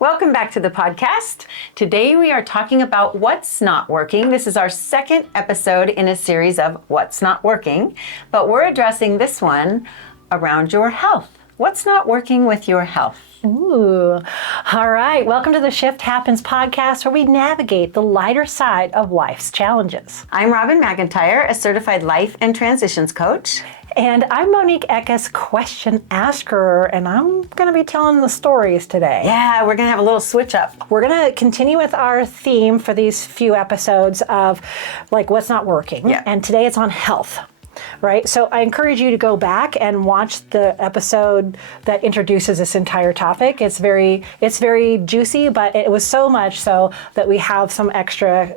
Welcome back to the podcast. Today we are talking about what's not working. This is our second episode in a series of what's not working, but we're addressing this one around your health. What's not working with your health? Ooh, all right. Welcome to the Shift Happens podcast, where we navigate the lighter side of life's challenges. I'm Robin McIntire, a certified life and transitions coach. And I'm Monique Eckes, question asker, and I'm going to be telling the stories today. Yeah, we're going to have a little switch up. We're going to continue with our theme for these few episodes of like what's not working. Yeah. And today it's on health. Right? So I encourage you to go back and watch the episode that introduces this entire topic. It's very juicy, but it was so much so that we have some extra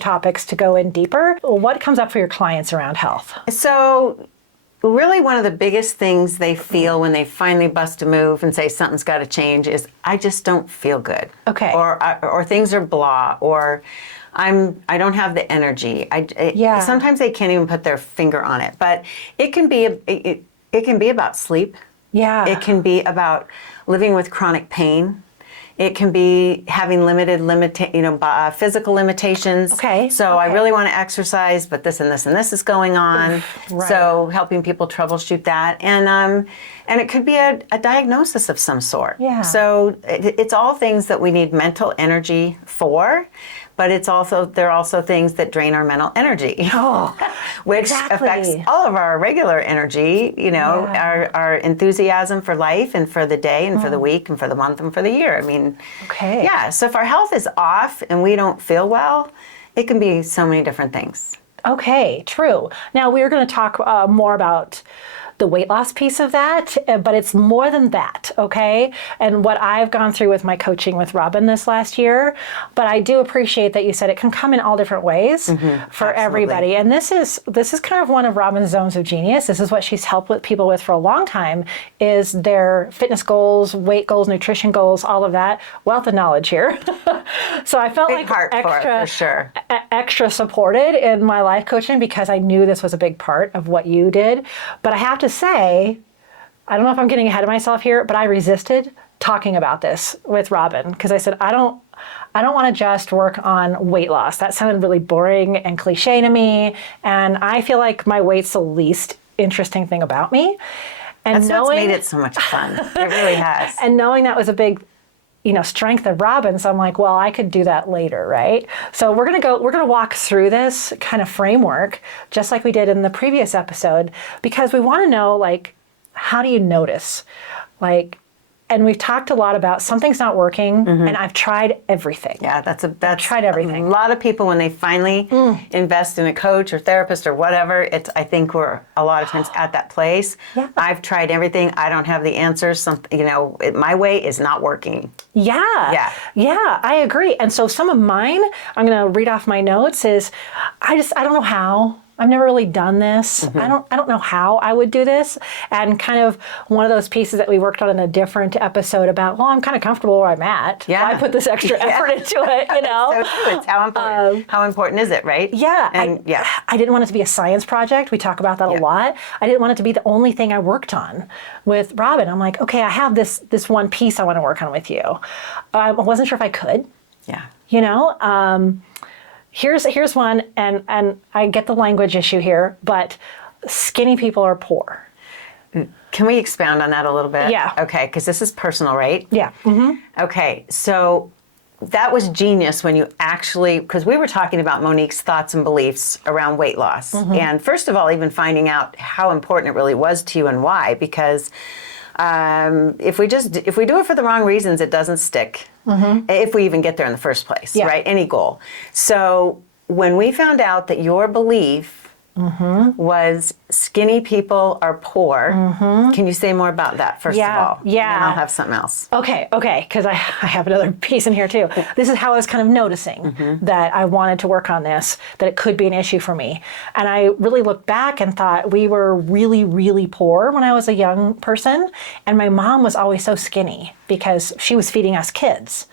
topics to go in deeper. What comes up for your clients around health? So really one of the biggest things they feel when they finally bust a move and say something's got to change is, I just don't feel good. Okay. Or things are blah, or I don't have the energy. Sometimes they can't even put their finger on it, but it can be about sleep. Yeah. It can be about living with chronic pain. It can be having physical limitations. Okay. So I really want to exercise, but this and this and this is going on. Oof, right. So helping people troubleshoot that, and it could be a diagnosis of some sort. Yeah. So it's all things that we need mental energy for. But there are also things that drain our mental energy, which exactly. affects all of our regular energy, our enthusiasm for life and for the day and for the week and for the month and for the year. Okay. Yeah, so if our health is off and we don't feel well, it can be so many different things. Okay, true. Now we're going to talk more about the weight loss piece of that, but it's more than that, okay? And what I've gone through with my coaching with Robin this last year, but I do appreciate that you said it can come in all different ways for absolutely. Everybody. And this is kind of one of Robin's zones of genius. This is what she's helped with people with for a long time, is their fitness goals, weight goals, nutrition goals, all of that. Wealth of knowledge here. So I felt Big heart for sure. Extra supported in my life coaching because I knew this was a big part of what you did. But I have to say, I don't know if I'm getting ahead of myself here, but I resisted talking about this with Robin because I said, I don't want to just work on weight loss. That sounded really boring and cliche to me. And I feel like my weight's the least interesting thing about me. And That's what's made it so much fun. It really has. And knowing that was a big strength of Robin. So I'm like, well, I could do that later, right? So we're going to walk through this kind of framework, just like we did in the previous episode, because we want to know, like, how do you notice? And we've talked a lot about something's not working, and I've tried everything. Yeah, that's tried everything. A lot of people, when they finally invest in a coach or therapist or whatever, I think we're a lot of times at that place. Yeah. I've tried everything. I don't have the answers. My way is not working. Yeah, I agree. And so some of mine, I'm going to read off my notes, is I don't know how. I've never really done this. I don't know how I would do this. And kind of one of those pieces that we worked on in a different episode about, well, I'm kind of comfortable where I'm at. Yeah. Why put this extra effort into it, So true. It's how important. How important is it, right? Yeah. And I didn't want it to be a science project. We talk about that a lot. I didn't want it to be the only thing I worked on with Robin. I'm like, okay, I have this one piece I want to work on with you. I wasn't sure if I could. Yeah. Here's one, and I get the language issue here, but skinny people are poor. Can we expound on that a little bit? Yeah. Okay, because this is personal, right? Yeah. Okay, so that was genius when you actually, because we were talking about Monique's thoughts and beliefs around weight loss. And first of all, even finding out how important it really was to you and why, because if we do it for the wrong reasons, it doesn't stick. If we even get there in the first place, right? Any goal. So when we found out that your belief was skinny people are poor, can you say more about that first of all? Yeah. And then I'll have something else. Okay, because I have another piece in here too. This is how I was kind of noticing that I wanted to work on this, that it could be an issue for me. And I really looked back and thought we were really, really poor when I was a young person. And my mom was always so skinny because she was feeding us kids.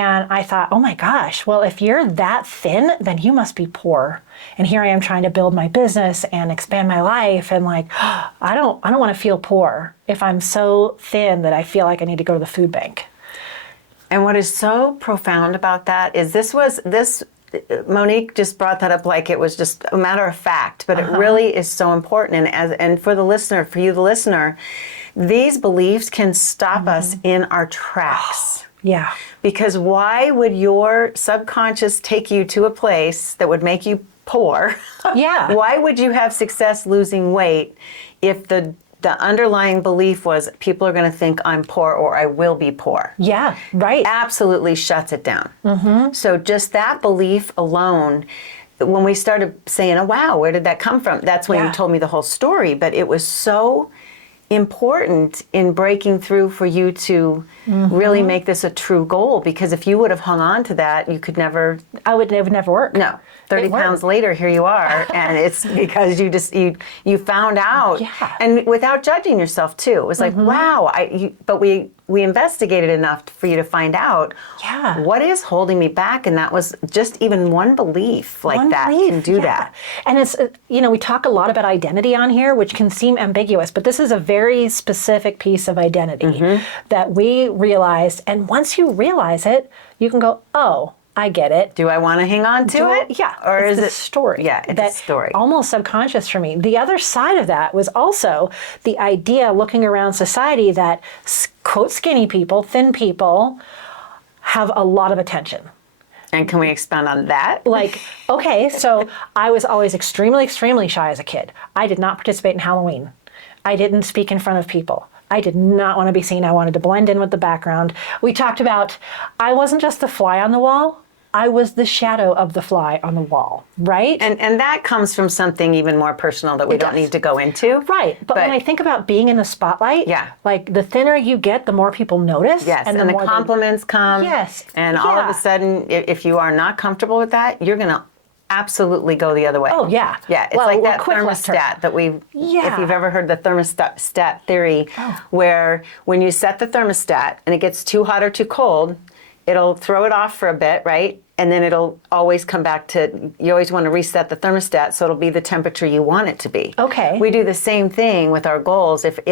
And I thought, oh my gosh, well, if you're that thin, then you must be poor. And here I am trying to build my business and expand my life. And like, I don't want to feel poor if I'm so thin that I feel like I need to go to the food bank. And what is so profound about that is Monique just brought that up like it was just a matter of fact, but it really is so important. And for the listener, for you, the listener, these beliefs can stop us in our tracks. Yeah. Because why would your subconscious take you to a place that would make you poor? Yeah. Why would you have success losing weight if the underlying belief was people are going to think I'm poor or I will be poor? Yeah, right. Absolutely shuts it down. So just that belief alone, when we started saying, oh, wow, where did that come from? That's when you told me the whole story. But it was so important in breaking through for you to really make this a true goal, because if you would have hung on to that, you could never. I would never work. No. 30 pounds later, here you are, and it's because you found out, and without judging yourself too. It was like, wow, but we investigated enough for you to find out what is holding me back, and that was just even one belief can do that. And it's, we talk a lot about identity on here, which can seem ambiguous, but this is a very specific piece of identity that we realized, and once you realize it, you can go, oh, I get it. Do I want to hang on to it? Yeah. Or is it a story? Yeah, it's a story. Almost subconscious for me. The other side of that was also the idea looking around society that, quote, skinny people, thin people, have a lot of attention. And can we expand on that? Like, okay, so I was always extremely, extremely shy as a kid. I did not participate in Halloween. I didn't speak in front of people. I did not want to be seen. I wanted to blend in with the background. We talked about, I wasn't just the fly on the wall. I was the shadow of the fly on the wall, right? And that comes from something even more personal that we don't need to go into. Right. But when I think about being in the spotlight, like the thinner you get, the more people notice. Yes, and the compliments come. Yes. And all of a sudden, if you are not comfortable with that, you're going to absolutely go the other way. Oh, yeah. Yeah, it's like that thermostat that if you've ever heard the thermostat theory, where when you set the thermostat and it gets too hot or too cold, it'll throw it off for a bit, right? And then it'll always come back to, you always want to reset the thermostat so it'll be the temperature you want it to be. Okay. We do the same thing with our goals. If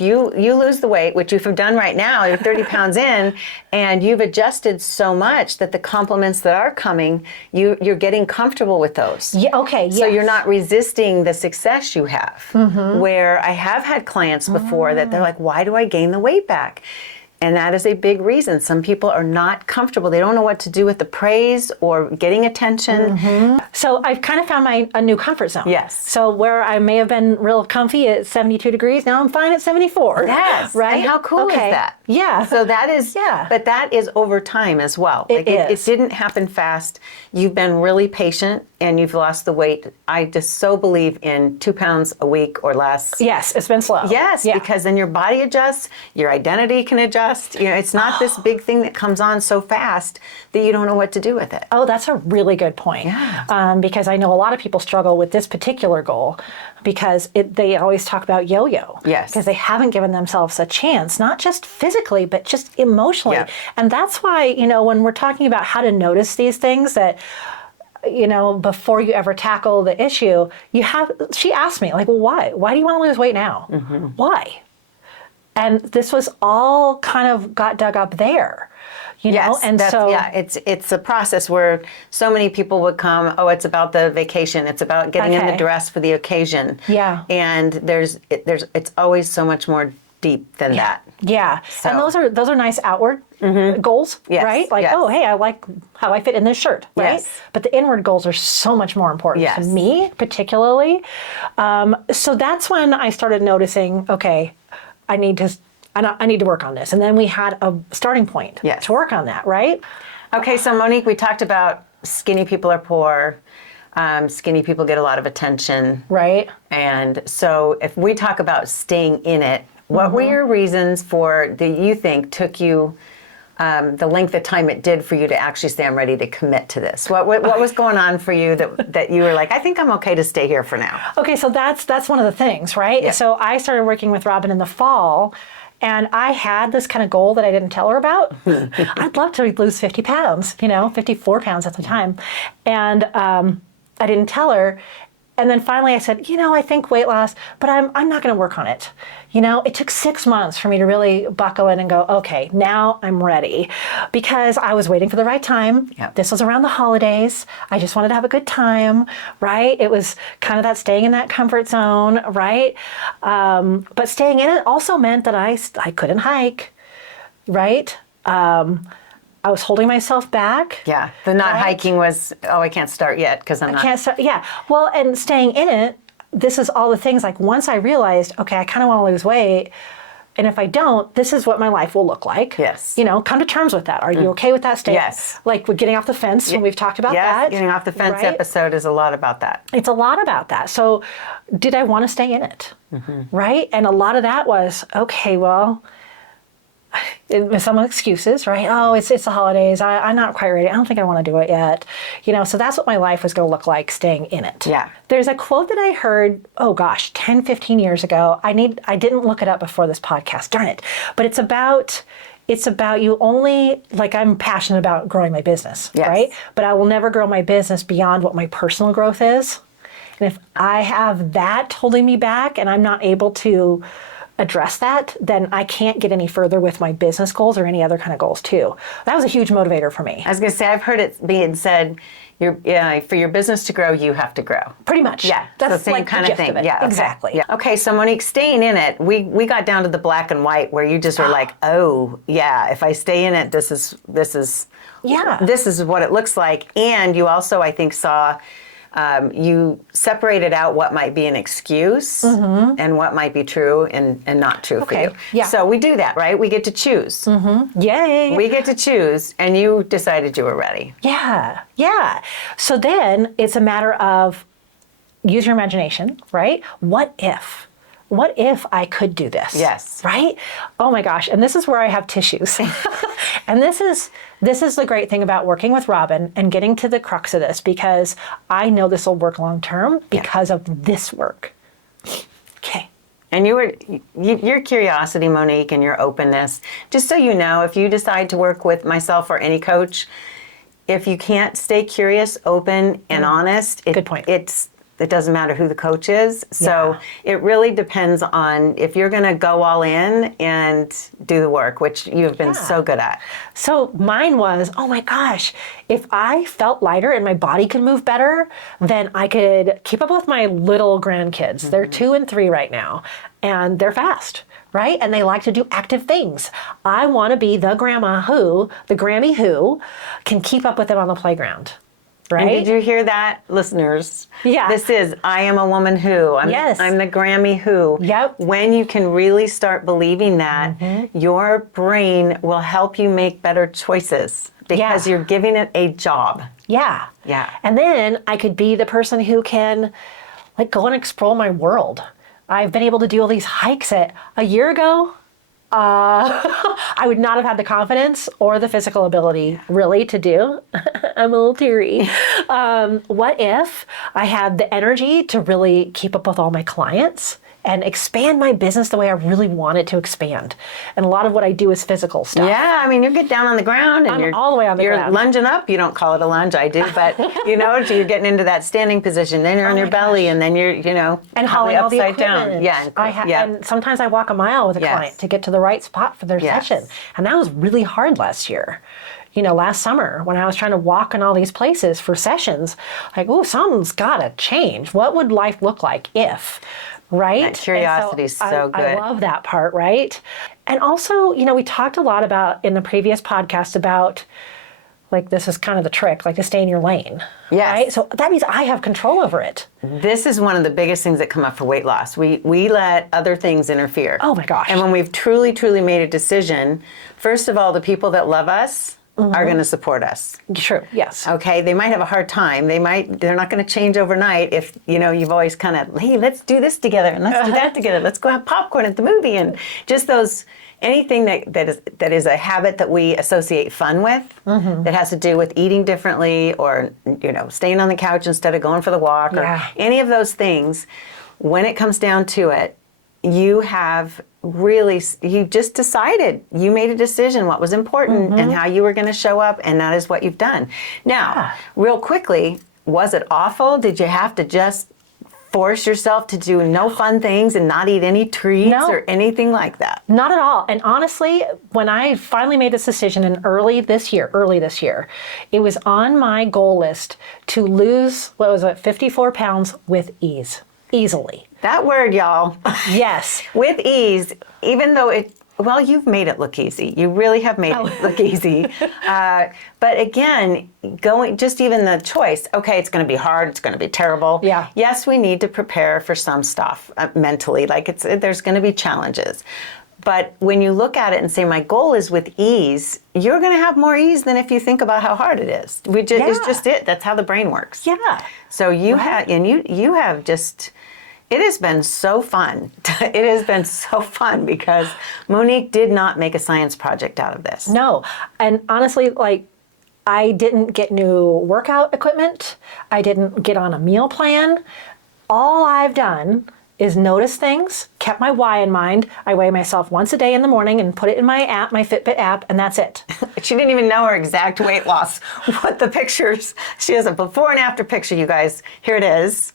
you lose the weight, which you've done right now, you're 30 pounds in, and you've adjusted so much that the compliments that are coming, you're getting comfortable with those. Yeah, okay, So you're not resisting the success you have. Where I have had clients before that they're like, why do I gain the weight back? And that is a big reason. Some people are not comfortable. They don't know what to do with the praise or getting attention. So I've kind of found a new comfort zone. Yes. So where I may have been real comfy at 72 degrees, now I'm fine at 74. Yes. Right? And how cool is that? Yeah. So that is, but that is over time as well. It didn't happen fast. You've been really patient and you've lost the weight. I just so believe in 2 pounds a week or less. Yes, it's been slow. Yes, because then your body adjusts, your identity can adjust. It's not this big thing that comes on so fast that you don't know what to do with it. Oh, that's a really good point. Yeah. Because I know a lot of people struggle with this particular goal because they always talk about yo-yo. Yes. Because they haven't given themselves a chance, not just physically, but just emotionally. Yeah. And that's why, when we're talking about how to notice these things that, before you ever tackle the issue, she asked me, like, well, why? Why do you want to lose weight now? Why? And this was all kind of got dug up there, Yes, and so it's a process where so many people would come. Oh, it's about the vacation. It's about getting in the dress for the occasion. Yeah, and it's always so much more deep than that. Yeah, So. and those are nice outward goals, right? Like, oh, hey, I like how I fit in this shirt, right? Yes. But the inward goals are so much more important to me, particularly. So that's when I started noticing, okay, I need to work on this. And then we had a starting point to work on that, right? Okay, so Monique, we talked about skinny people are poor. Skinny people get a lot of attention. Right. And so if we talk about staying in it, what were your reasons that you think took you the length of time it did for you to actually say, I'm ready to commit to this? What was going on for you that you were like, I think I'm okay to stay here for now? Okay, so that's one of the things, right? Yeah. So I started working with Robin in the fall, and I had this kind of goal that I didn't tell her about. I'd love to lose 50 pounds, 54 pounds at the time. And I didn't tell her. And then finally I said, I think weight loss, but I'm not going to work on it. It took 6 months for me to really buckle in and go, okay, now I'm ready, because I was waiting for the right time. Yep. This was around the holidays. I just wanted to have a good time, right? It was kind of that staying in that comfort zone, right? But staying in it also meant that I couldn't hike, right? I was holding myself back. Yeah. The not hiking was, I can't start yet because I'm not. I can't start. Yeah. Well, and staying in it, this is all the things, like once I realized, okay, I kind of want to lose weight. And if I don't, this is what my life will look like. Yes. Come to terms with that. Are you okay with that state? Yes. Like we're getting off the fence when we've talked about that. Getting off the fence right? episode is a lot about that. It's a lot about that. So did I want to stay in it? Right? And a lot of that was, okay, well, some excuses, right? Oh, it's the holidays. I'm not quite ready. I don't think I want to do it yet. So that's what my life was going to look like, staying in it. Yeah. There's a quote that I heard, 10, 15 years ago. I didn't look it up before this podcast, darn it. But it's about you only, like, I'm passionate about growing my business, yes. right? But I will never grow my business beyond what my personal growth is. And if I have that holding me back and I'm not able to address that, then I can't get any further with my business goals or any other kind of goals too. That was a huge motivator for me. I was going to say, I've heard it being said, for your business to grow, you have to grow. Pretty much. Yeah. That's the same like kind the of gist thing. of it. Yeah. Okay. Exactly. Yeah. Okay. So Monique, staying in it, we got down to the black and white where you just were like, oh yeah, if I stay in it, this is what it looks like. And you also, I think, saw, you separated out what might be an excuse and what might be true and not true for you. Yeah. So we do that, right? We get to choose. Yay. We get to choose, and you decided you were ready. Yeah. Yeah. So then it's a matter of use your imagination, right? What if? What if I could do this? Yes. Right? Oh my gosh. And this is where I have tissues. And this is the great thing about working with Robin and getting to the crux of this, because I know this will work long term because of this work. Okay. And your curiosity, Monique, and your openness, just so you know, if you decide to work with myself or any coach, if you can't stay curious, open, and honest, Good point. It doesn't matter who the coach is. So it really depends on if you're going to go all in and do the work, which you've been so good at. So mine was, oh my gosh, if I felt lighter and my body could move better, then I could keep up with my little grandkids. They're 2 and 3 right now, and they're fast, right? And they like to do active things. I want to be the Grammy who can keep up with them on the playground. Right? And did you hear that, listeners? Yeah. This is, I am a woman who. I'm the Grammy who. Yep. When you can really start believing that, your brain will help you make better choices because you're giving it a job. Yeah. Yeah. And then I could be the person who can go and explore my world. I've been able to do all these hikes that a year ago, I would not have had the confidence or the physical ability really to do. I'm a little teary. What if I had the energy to really keep up with all my clients and expand my business the way I really want it to expand? And a lot of what I do is physical stuff. Yeah, I mean, you get down on the ground and I'm all the way on the ground. You're lunging up. You don't call it a lunge, I do, but you're getting into that standing position. Then you're on your belly, and then you're, and hauling all the upside equipment. down. Yeah, and sometimes I walk a mile with a client to get to the right spot for their session, and that was really hard last year. Last summer when I was trying to walk in all these places for sessions, something's got to change. What would life look like if? Right? That curiosity is so good. I love that part, right? And also, we talked a lot about in the previous podcast about this is kind of the trick, to stay in your lane. Yes. Right? So that means I have control over it. This is one of the biggest things that come up for weight loss. We let other things interfere. Oh my gosh. And when we've truly, truly made a decision, first of all, the people that love us are going to support us. True. Yes. Okay. They might have a hard time. They're not going to change overnight if, you've always kind of, hey, let's do this together and let's do that together. Let's go have popcorn at the movie, and just anything that is a habit that we associate fun with, that has to do with eating differently or, staying on the couch instead of going for the walk or any of those things. When it comes down to it, you just decided, you made a decision what was important and how you were going to show up, and that is what you've done. Now, real quickly, was it awful? Did you have to just force yourself to do no fun things and not eat any treats No. or anything like that? Not at all. And honestly, when I finally made this decision early this year, it was on my goal list to lose, 54 pounds with easily. That word, y'all. Yes. With ease, even though you've made it look easy. You really have made it look easy. But again, just even the choice, okay, it's going to be hard, it's going to be terrible. Yeah. Yes, we need to prepare for some stuff mentally, there's going to be challenges. But when you look at it and say, my goal is with ease, you're going to have more ease than if you think about how hard it is. It's just it. That's how the brain works. Yeah. So you have just... It has been so fun. It has been so fun because Monique did not make a science project out of this. No. And honestly, I didn't get new workout equipment. I didn't get on a meal plan. All I've done is notice things, kept my why in mind. I weigh myself once a day in the morning and put it in my app, my Fitbit app, and that's it. She didn't even know her exact weight loss. What the pictures, she has a before and after picture, you guys. Here it is.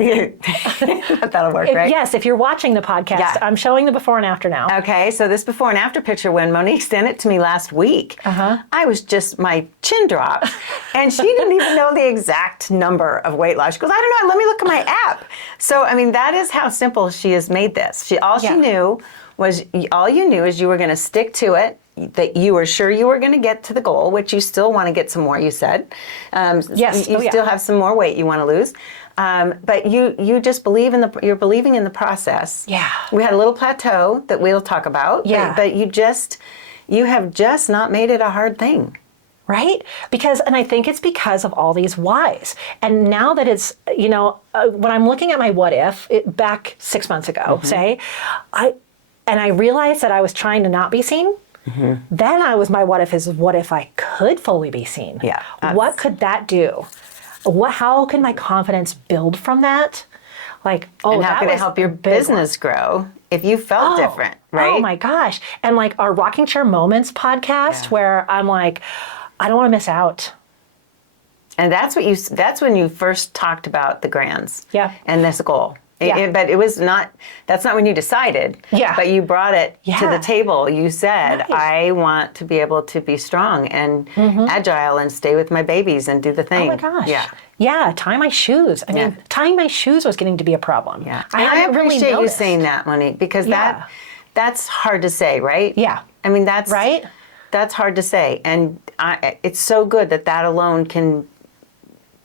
That'll work, right? Yes, if you're watching the podcast, Yeah. I'm showing the before and after now. Okay, so this before and after picture, when Monique sent it to me last week, I was just, my chin dropped, and she didn't even know the exact number of weight loss. She goes, I don't know, let me look at my app. So, I mean, that is how simple she has made this. She knew is you were going to stick to it, that you were sure you were going to get to the goal, which you still want to get some more, you said. Yes. You still have some more weight you want to lose. But you just you're believing in the process. Yeah. We had a little plateau that we'll talk about. Yeah. But you have just not made it a hard thing. Right? And I think it's because of all these whys. And now that it's, when I'm looking at my what if, back 6 months ago, say, I realized that I was trying to not be seen. Then my what if is, what if I could fully be seen? Yeah. What could that do? How can my confidence build from that? And how can it help your business grow if you felt different, right? Oh my gosh. And our Rocking Chair Moments podcast, where I'm like, I don't want to miss out. And that's when you first talked about the grands. Yeah. And this goal. Yeah. But that's not when you decided. Yeah. But you brought it to Yeah. the table. You said, Right. I want to be able to be strong and agile and stay with my babies and do the thing. Oh my gosh. Yeah. Yeah, tie my shoes. I mean, tying my shoes was getting to be a problem. Yeah. I I hadn't really appreciate you noticed. saying that, Monique, because Yeah. that's hard to say, right? Yeah. I mean, that's Right? That's hard to say. And it's so good that alone can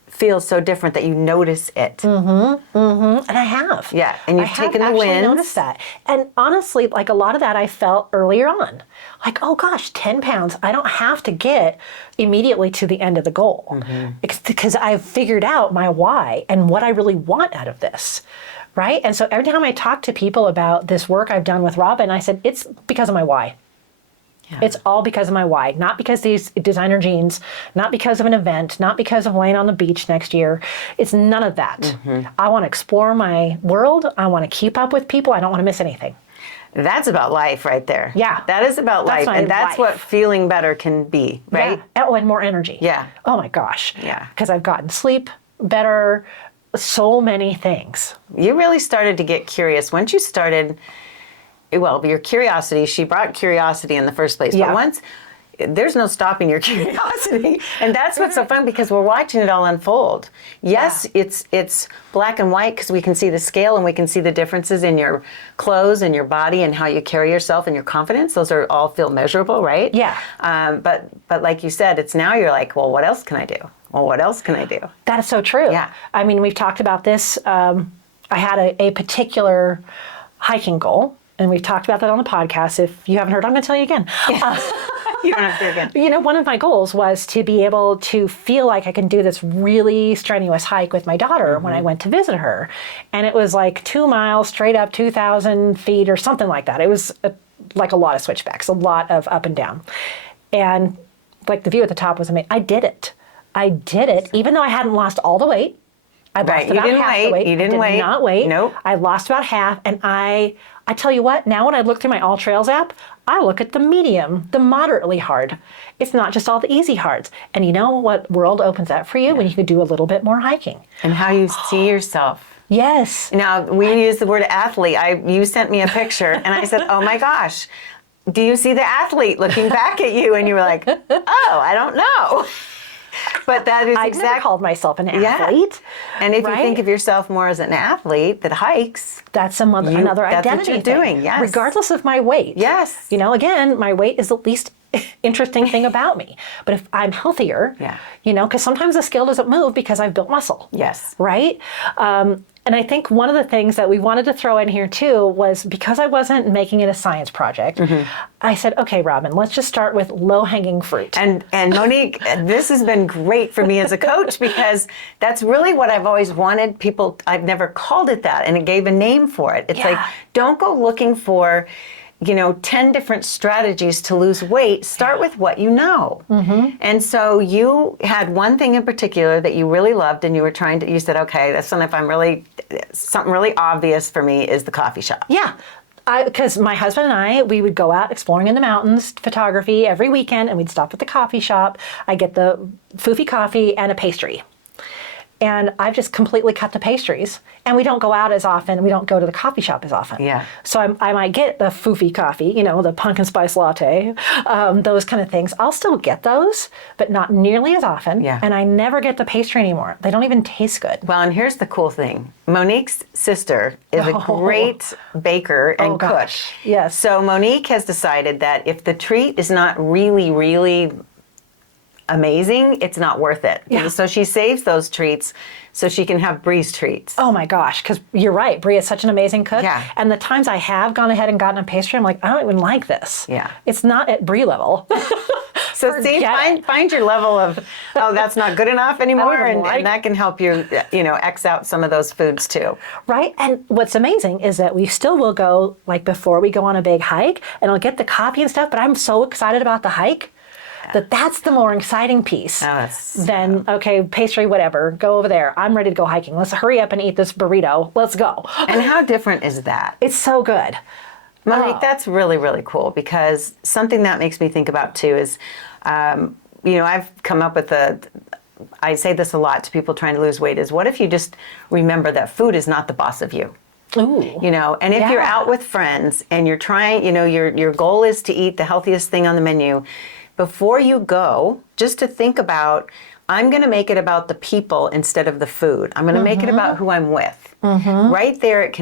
feel so different that you notice it. And I have. Yeah, and you've taken the I have actually wins. noticed that. And honestly, a lot of that I felt earlier on. Oh gosh, 10 pounds. I don't have to get immediately to the end of the goal. Because I've figured out my why and what I really want out of this. Right? And so every time I talk to people about this work I've done with Robin, I said, it's because of my why. Yeah. It's all because of my why, not because these designer jeans, not because of an event, not because of laying on the beach next year. It's none of that. I want to explore my world. I want to keep up with people. I don't want to miss anything. That's about life right there. Yeah. That is about That's life. my And that's life. what feeling better can be, right? Yeah. Oh, and more energy. Yeah. Oh my gosh. Yeah. Because I've gotten sleep better, so many things. You really started to get curious once you started. Well, your curiosity, she brought curiosity in the first place. Yeah. But once, there's no stopping your curiosity. And that's what's so fun because we're watching it all unfold. Yes, it's black and white because we can see the scale and we can see the differences in your clothes and your body and how you carry yourself and your confidence. Those are all feel measurable, right? Yeah. But like you said, it's now you're like, well, what else can I do? Well, what else can I do? That is so true. Yeah. I mean, we've talked about this. I had a particular hiking goal. And we've talked about that on the podcast. If you haven't heard, I'm going to tell you again. You don't have to again. One of my goals was to be able to feel like I can do this really strenuous hike with my daughter when I went to visit her. And it was 2 miles straight up, 2,000 feet or something like that. It was a lot of switchbacks, a lot of up and down. And the view at the top was amazing. I did it, even though I hadn't lost all the weight. I lost about half the weight. You didn't wait. I did not wait. Nope. I lost about half, and I tell you what, now when I look through my All Trails app, I look at the medium, the moderately hard. It's not just all the easy hards. And you know what world opens up for you when you can do a little bit more hiking. And how you see yourself. Yes. Now, we use the word athlete. You sent me a picture, and I said, oh my gosh, do you see the athlete looking back at you? And you were like, oh, I don't know. But that is I exactly. never called myself an athlete. And if you right? think of yourself more as an athlete that hikes, That's another that's identity what you're thing, doing, yes. regardless of my weight. Yes. You know, again, my weight is the least interesting thing about me. But if I'm healthier, Yeah. you know, because sometimes the scale doesn't move because I've built muscle. Yes. Right? And I think one of the things that we wanted to throw in here too was because I wasn't making it a science project, I said, okay, Robin, let's just start with low-hanging fruit. And Monique, this has been great for me as a coach because that's really what I've always wanted people. I've never called it that, and it gave a name for it. It's like, don't go looking for, 10 different strategies to lose weight. Start with what you know. And so you had one thing in particular that you really loved, and you said, okay, that's something really obvious for me is the coffee shop. Yeah. Because my husband and we would go out exploring in the mountains, photography every weekend, and we'd stop at the coffee shop. I get the foofy coffee and a pastry. And I've just completely cut the pastries. And we don't go out as often. We don't go to the coffee shop as often. Yeah. So I might get the foofy coffee, the pumpkin spice latte, those kind of things. I'll still get those, but not nearly as often. Yeah. And I never get the pastry anymore. They don't even taste good. Well, and here's the cool thing. Monique's sister is a great baker and cook. Gosh. Yes. So Monique has decided that if the treat is not really, really amazing, it's not worth it. Yeah. So she saves those treats so she can have Bree's treats. Oh my gosh, because you're right. Bree is such an amazing cook. Yeah. And the times I have gone ahead and gotten a pastry, I'm like, I don't even like this. Yeah. It's not at Bree level. So see, Forget it. find your level of, that's not good enough anymore, even and like- that can help you, X out some of those foods too. Right? And what's amazing is that we still will go, like before we go on a big hike, and I'll get the coffee and stuff, but I'm so excited about the hike that's the more exciting piece than, okay, pastry, whatever, go over there. I'm ready to go hiking. Let's hurry up and eat this burrito. Let's go. And how different is that? It's so good. Monique, that's really, really cool because something that makes me think about too is, I've come up with I say this a lot to people trying to lose weight is what if you just remember that food is not the boss of you? Ooh. And if you're out with friends and you're trying, your goal is to eat the healthiest thing on the menu, before you go, just to think about, I'm going to make it about the people instead of the food. I'm going to make it about who I'm with. Right there, it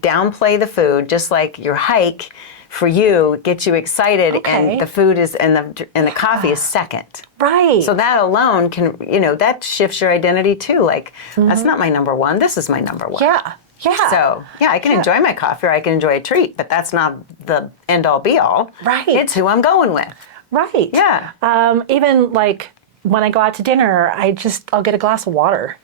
downplay the food, just like your hike for you gets you excited, and the food is and the coffee is second. Right. So that alone can, that shifts your identity too. Like that's not my number one. This is my number one. Yeah. Yeah. So I can enjoy my coffee or I can enjoy a treat, but that's not the end all be all. Right. It's who I'm going with. Right. Yeah. Even like when I go out to dinner, I'll get a glass of water.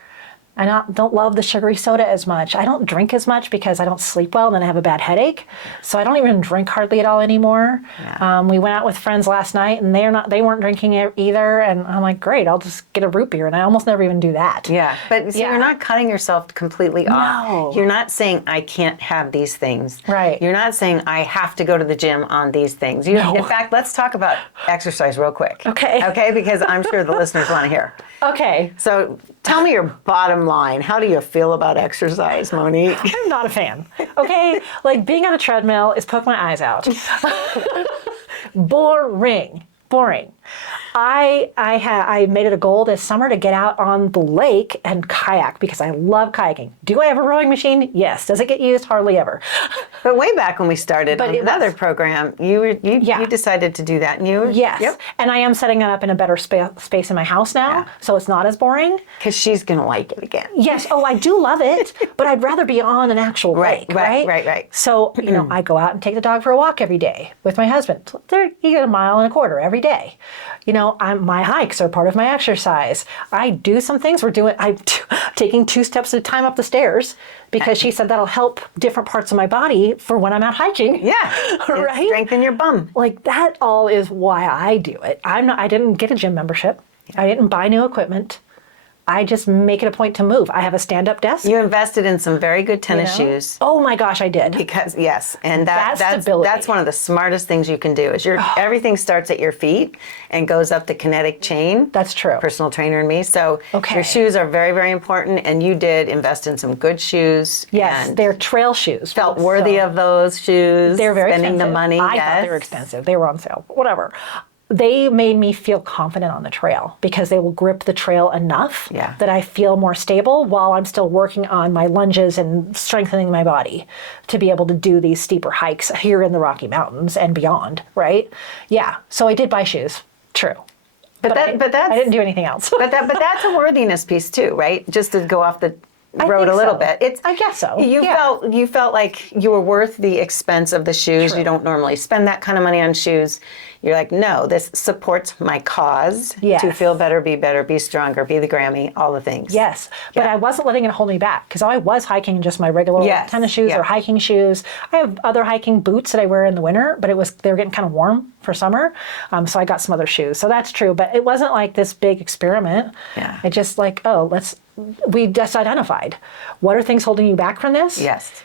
I don't love the sugary soda as much. I don't drink as much because I don't sleep well and then I have a bad headache. So I don't even drink hardly at all anymore. Yeah. We went out with friends last night and they weren't drinking it either. And I'm like, great, I'll just get a root beer. And I almost never even do that. Yeah. But see, you're not cutting yourself completely off. No. You're not saying I can't have these things. Right. You're not saying I have to go to the gym on these things. No. In fact, let's talk about exercise real quick. Okay. Okay, because I'm sure the listeners want to hear. Okay. So tell me your bottom line. How do you feel about exercise, Monique? I'm not a fan. Okay? Like being on a treadmill is poke my eyes out. Boring. I made it a goal this summer to get out on the lake and kayak because I love kayaking. Do I have a rowing machine? Yes. Does it get used? Hardly ever. But way back when we started But on it another was. program, you decided to do that. And Yes. Yep. And I am setting it up in a better space in my house now, Yeah. so it's not as boring. Because she's going to like it again. Yes. Oh, I do love it, but I'd rather be on an actual lake, right? Right. So, I go out and take the dog for a walk every day with my husband. You get 1.25 miles every day. My hikes are part of my exercise. I do some things. I'm taking 2 steps at a time up the stairs because she said that'll help different parts of my body for when I'm out hiking. Yeah. Right? Strengthen your bum. Like that all is why I do it. I didn't get a gym membership. I didn't buy new equipment. I just make it a point to move. I have a stand-up desk. You invested in some very good tennis you know? shoes. Oh my gosh, I did. Because yes, and That that's stability. one of the smartest things you can do is everything starts at your feet and goes up the kinetic chain. That's true. Personal trainer and me. So Okay. your shoes are very, very important, and you did invest in some good shoes. Yes, and they're trail shoes. felt worthy of those shoes. They're very spending expensive. the money. I yes. thought they were expensive. They were on sale. Whatever. They made me feel confident on the trail because they will grip the trail enough Yeah. that I feel more stable while I'm still working on my lunges and strengthening my body to be able to do these steeper hikes here in the Rocky Mountains and beyond, right? Yeah. So I did buy shoes. True. But I didn't do anything else. but that's a worthiness piece too, right? Just to go off the road think a little so. bit. I guess so. You felt like you were worth the expense of the shoes. True. You don't normally spend that kind of money on shoes. You're like, no, this supports my cause Yes. to feel better, be stronger, be the Grammy, all the things. Yes, but I wasn't letting it hold me back because I was hiking in just my regular Yes, tennis shoes yeah. or hiking shoes. I have other hiking boots that I wear in the winter, but they were getting kind of warm for summer, so I got some other shoes. So that's true, but it wasn't like this big experiment. Yeah. It just like, we just identified what are things holding you back from this. Yes.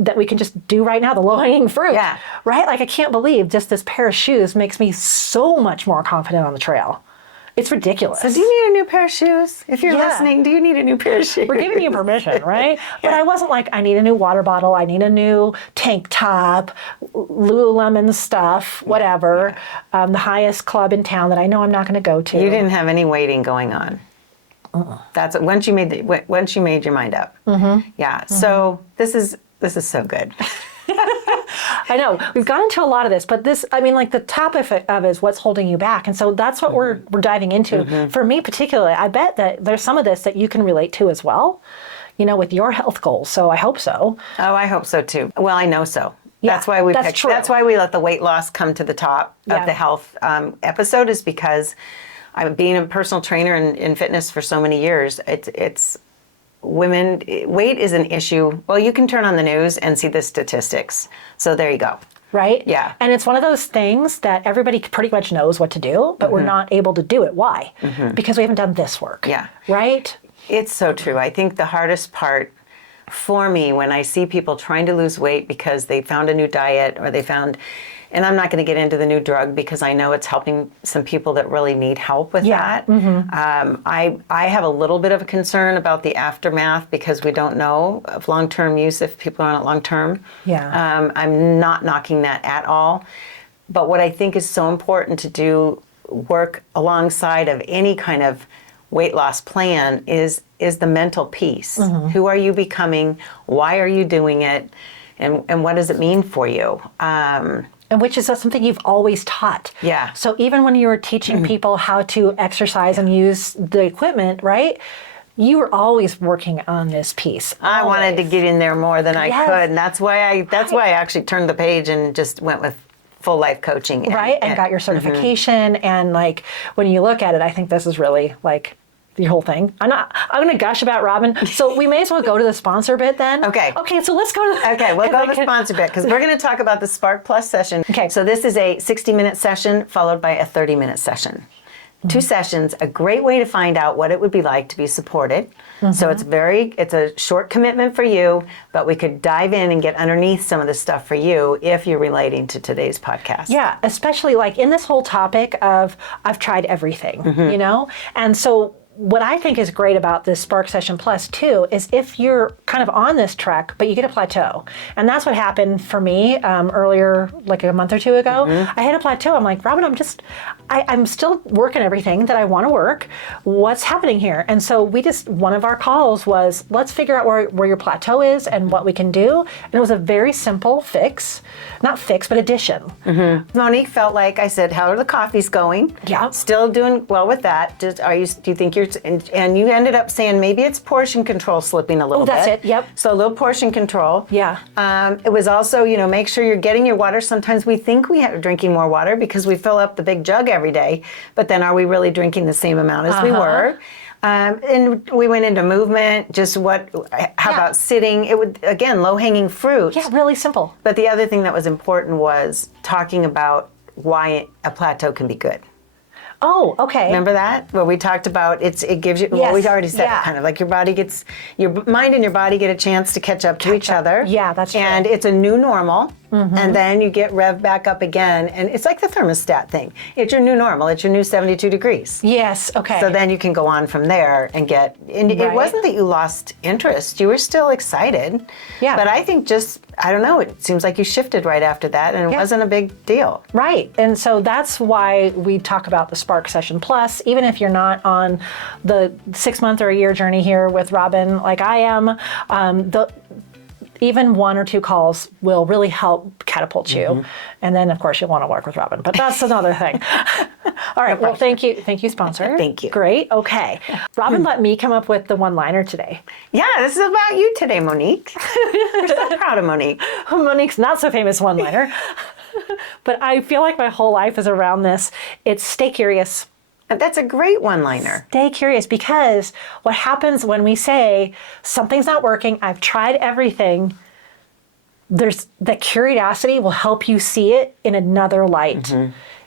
That we can just do right now, the low-hanging fruit. Yeah. Right? Like I can't believe just this pair of shoes makes me so much more confident on the trail. It's ridiculous. So do you need a new pair of shoes? If you're Yeah. listening, do you need a new pair of shoes? We're giving you permission, right? But I wasn't like, I need a new water bottle, I need a new tank top, Lululemon stuff, whatever. The highest club in town that I know I'm not going to go to. You didn't have any waiting going on. That's once you made your mind up. Mm-hmm. Yeah. Mm-hmm. So this is so good. I know we've gone into a lot of this, but the topic of it is what's holding you back, and so that's what we're diving into. Mm-hmm. For me particularly, I bet that there's some of this that you can relate to as well, with your health goals. So I hope so. Oh, I hope so too. Well, I know so. Yeah, that's why we that's picked. true. That's why we let the weight loss come to the top Yeah. of the health episode, is because I'm being a personal trainer in fitness for so many years. It's women. Weight is an issue. Well, you can turn on the news and see the statistics. So there you go. Right? Yeah. And it's one of those things that everybody pretty much knows what to do, but we're not able to do it. Why? Because we haven't done this work. Yeah. Right? It's so true. I think the hardest part for me when I see people trying to lose weight because they found a new diet or and I'm not going to get into the new drug because I know it's helping some people that really need help with Yeah. that. I have a little bit of a concern about the aftermath because we don't know of long-term use if people are on it long-term. Yeah. I'm not knocking that at all. But what I think is so important to do work alongside of any kind of weight loss plan is the mental piece. Who are you becoming? Why are you doing it? And what does it mean for you? And which is something you've always taught. Yeah. So even when you were teaching people how to exercise and use the equipment, right? You were always working on this piece. I wanted to get in there more than I Yes. could, and that's why I actually turned the page and just went with full life coaching. Right? And got your certification. And like, when you look at it, I think this is really like the whole thing. I'm going to gush about Robin. So we may as well go to the sponsor bit then. Okay. Okay, so let's go to the... Okay, we'll go to the sponsor bit because we're going to talk about the Spark Plus session. Okay. So this is a 60-minute session followed by a 30-minute session. 2 sessions, a great way to find out what it would be like to be supported. So it's a short commitment for you, but we could dive in and get underneath some of the stuff for you if you're relating to today's podcast. Yeah, especially like in this whole topic of I've tried everything, And so what I think is great about this Spark Session Plus too is if you're kind of on this trek, but you get a plateau. And that's what happened for me earlier, like a month or two ago. I hit a plateau. I'm like, Robin, I'm still working everything that I want to work. What's happening here? And so one of our calls was, let's figure out where your plateau is and what we can do. And it was a very simple but addition. Monique felt like I said, how are the coffees going? Yeah. Still doing well with that. Do you think and you ended up saying maybe it's portion control slipping a little bit. That's it, yep. So a little portion control. Yeah. It was also, make sure you're getting your water. Sometimes we think we are drinking more water because we fill up the big jug every day, but then are we really drinking the same amount as we were? And we went into movement, how about sitting? It would, again, low-hanging fruit. Yeah, really simple. But the other thing that was important was talking about why a plateau can be good. Oh, okay. Remember that? Where we talked about it gives you, well, Yes, we already said yeah. it, kind of like your mind and your body get a chance to catch up to each other. Yeah, that's true. And it's a new normal. And then you get revved back up again. And it's like the thermostat thing. It's your new normal. It's your new 72 degrees. Yes, okay. So then you can go on from there and it Right. wasn't that you lost interest. You were still excited. Yeah. But I think I don't know, it seems like you shifted right after that and it Yeah. wasn't a big deal. Right. And so that's why we talk about the Spark Session Plus, even if you're not on the 6-month or a year journey here with Robin like I am, even 1 or 2 calls will really help catapult you. And then, of course, you'll want to work with Robin, but that's another thing. All right. Well, thank you. Thank you, sponsor. Thank you. Great. Okay. Robin let me come up with the one-liner today. Yeah, this is about you today, Monique. We're so proud of Monique. Monique's not so famous one-liner. But I feel like my whole life is around this. It's stay curious. That's a great one-liner. Stay curious, because what happens when we say something's not working, I've tried everything, there's the curiosity will help you see it in another light.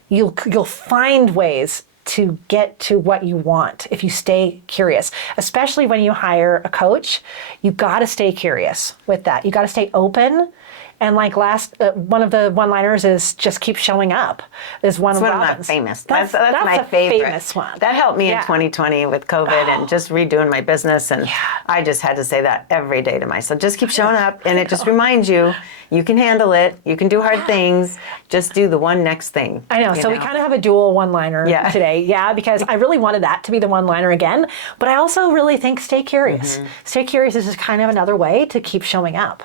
You'll find ways to get to what you want if you stay curious. Especially when you hire a coach, you got to stay curious with that. You got to stay open. And like one of the one-liners is just keep showing up. Is one of One of my Robin's. famous. That's my a favorite. famous one. That helped me in Yeah. 2020 with COVID and just redoing my business. And I just had to say that every day to myself. Just keep showing up. And it just reminds you, you can handle it. You can do hard things. Just do the one next thing. I know. So we kind of have a dual one-liner Yeah. today. Yeah, because I really wanted that to be the one-liner again. But I also really think stay curious. Stay curious is just kind of another way to keep showing up.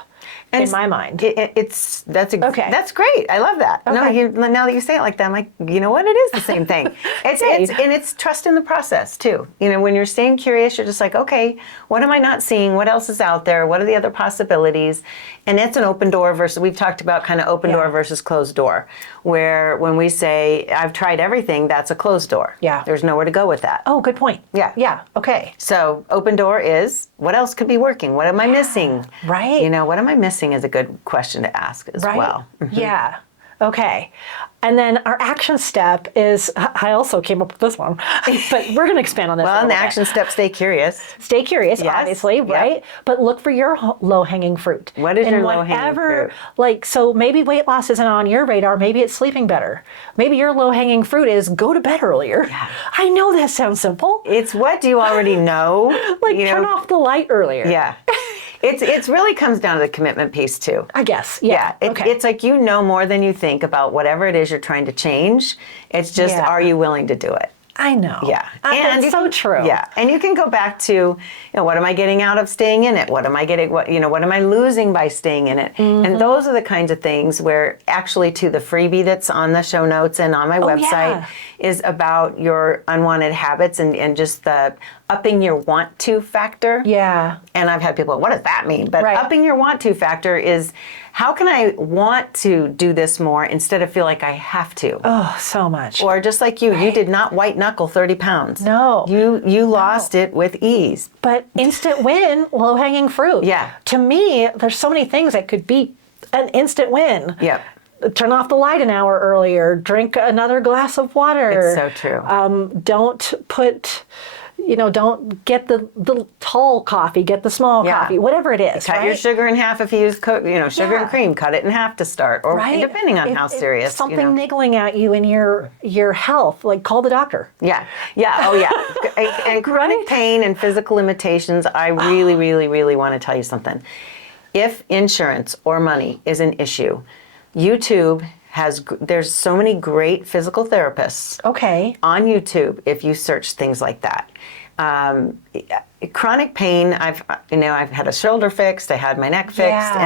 In my mind. That's great. I love that. Okay. Now that you say it like that, I'm like, you know what? It is the same thing. It's trust in the process too. You know, when you're staying curious, you're just like, okay, what am I not seeing? What else is out there? What are the other possibilities? And it's an open door versus, we've talked about kind of open door versus closed door, where when we say, I've tried everything, that's a closed door. Yeah. There's nowhere to go with that. Oh, good point. Yeah. Yeah. Okay. So open door is, what else could be working? What am I missing? Right. You know, what am I missing is a good question to ask as well. Yeah. Okay. And then our action step is, I also came up with this one, but we're going to expand on this. Well, a in the little bit. action step, stay curious. Stay curious, Yes. obviously, Yep. right? But look for your low-hanging fruit. What is And your low-hanging whatever, fruit? like, so maybe weight loss isn't on your radar. Maybe it's sleeping better. Maybe your low-hanging fruit is go to bed earlier. Yeah. I know that sounds simple. It's what do you already know? Like you turn know? off the light earlier. Yeah. It's really comes down to the commitment piece too. I guess. Yeah. It's like you know more than you think about whatever it is you're trying to change. It's just, are you willing to do it? I know. Yeah. And it's so true. Yeah. And you can go back to, you know, what am I getting out of staying in it? What am I getting, what am I losing by staying in it? And those are the kinds of things where actually to the freebie that's on the show notes and on my website is about your unwanted habits and just the upping your want to factor. Yeah. And I've had people, what does that mean? But upping your want to factor is, how can I want to do this more instead of feel like I have to? Oh, so much. Or just like you did not white knuckle 30 pounds. No. You lost it with ease. But instant win, low-hanging fruit. Yeah. To me, there's so many things that could be an instant win. Yep. Turn off the light an hour earlier. Drink another glass of water. It's so true. Don't put, don't get the tall coffee. Get the small coffee. Whatever it is. Cut your sugar in half if you use sugar and cream. Cut it in half to start, or depending on how serious. If something niggling at you in your health, like call the doctor. Yeah. Oh yeah. And chronic pain and physical limitations. I really, really, really want to tell you something. If insurance or money is an issue, YouTube there's so many great physical therapists on YouTube if you search things like that. Chronic pain, I've had a shoulder fixed, I had my neck fixed,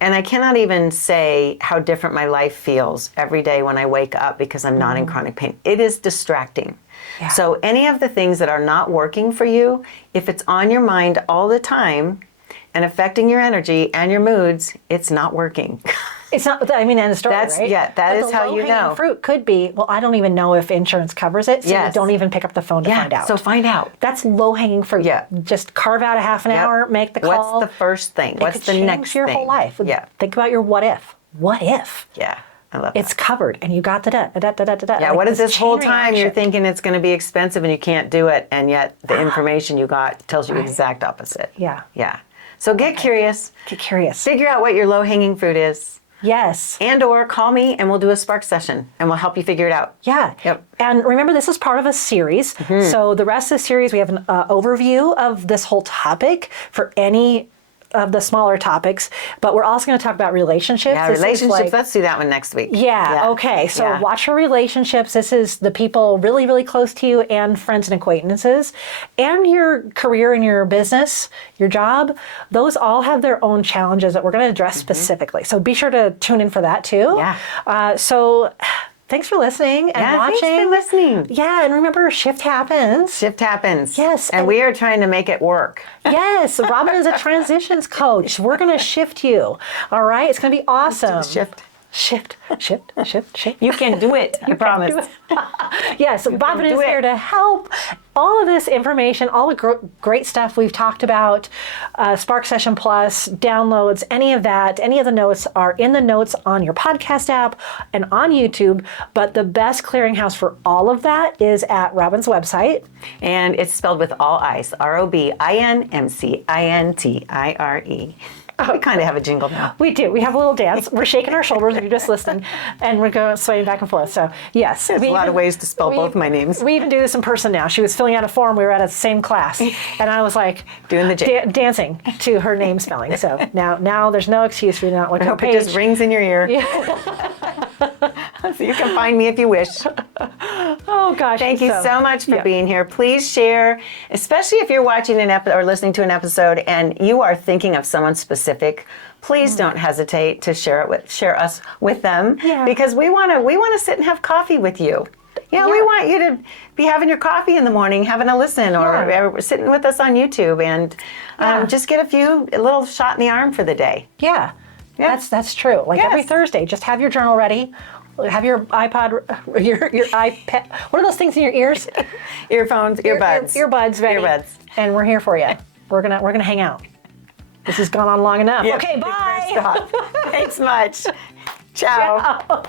and I cannot even say how different my life feels every day when I wake up because I'm not in chronic pain. It is distracting. Yeah. So any of the things that are not working for you, if it's on your mind all the time and affecting your energy and your moods, it's not working. It's not, end of story, right? Yeah, that is how you know. Fruit could be, well, I don't even know if insurance covers it, so you don't even pick up the phone to find out. So find out. That's low-hanging fruit. Yeah. Just carve out a half an hour, make the call. What's the first thing? What's the next thing? Whole life. Yeah. Think about your what if. What if? Yeah. I love It's covered, and you got the da. Yeah, Like what is this whole chain time you're reaction. thinking it's going to be expensive and you can't do it, and yet the information you got tells you the exact opposite. Yeah. Yeah. So get curious. Get curious. Figure out what your low-hanging fruit is. Yes. And/or call me and we'll do a spark session and we'll help you figure it out. Yeah. Yep. And remember, this is part of a series. So the rest of the series, we have an overview of this whole topic for any of the smaller topics, but we're also going to talk about relationships. Yeah, This is relationships. like- Let's do that one next week. Yeah, okay. So Yeah. watch for relationships. This is the people really, really close to you and friends and acquaintances and your career and your business, your job. Those all have their own challenges that we're going to address specifically. So be sure to tune in for that too. Yeah. So thanks for listening and Yeah, watching. thanks for listening. Yeah, and remember, shift happens. Shift happens. Yes, And and- we are trying to make it work. Yes, Robin is a transitions coach. We're going to shift you. All right? It's going to be awesome. Shift. Shift. You can do it. I promise. Yes, Robin is do it. here to help. All of this information, all the great stuff we've talked about, Spark Session Plus, downloads, any of that, any of the notes are in the notes on your podcast app and on YouTube. But the best clearinghouse for all of that is at Robin's website. And it's spelled with all I's. ROBINMCINTIRE. We kind of have a jingle now. We do. We have a little dance. We're shaking our shoulders if you just listen, and we're going swaying back and forth. So yes, There's a lot of ways to spell both my names. We even do this in person now. She was filling out a form. We were at the same class, and I was like Doing the dancing to her name spelling. So now there's no excuse for you not looking I at hope the it page. just rings in your ear. So you can find me if you wish. Oh gosh! Thank you so much for being here. Please share, especially if you're watching an episode or listening to an episode and you are thinking of someone specific. Please don't hesitate to share us with them, because we want to sit and have coffee with you. We want you to be having your coffee in the morning, having a listen, or sitting with us on YouTube, and just get a little shot in the arm for the day. Yeah. That's true. Like every Thursday, just have your journal ready. Have your iPod, your iPad. What are those things in your ears? Earphones, earbuds. Earbuds ready. Earbuds. And we're here for you. We're gonna hang out. This has gone on long enough. Yep. Okay, bye. Stop. Thanks much. Ciao. Ciao.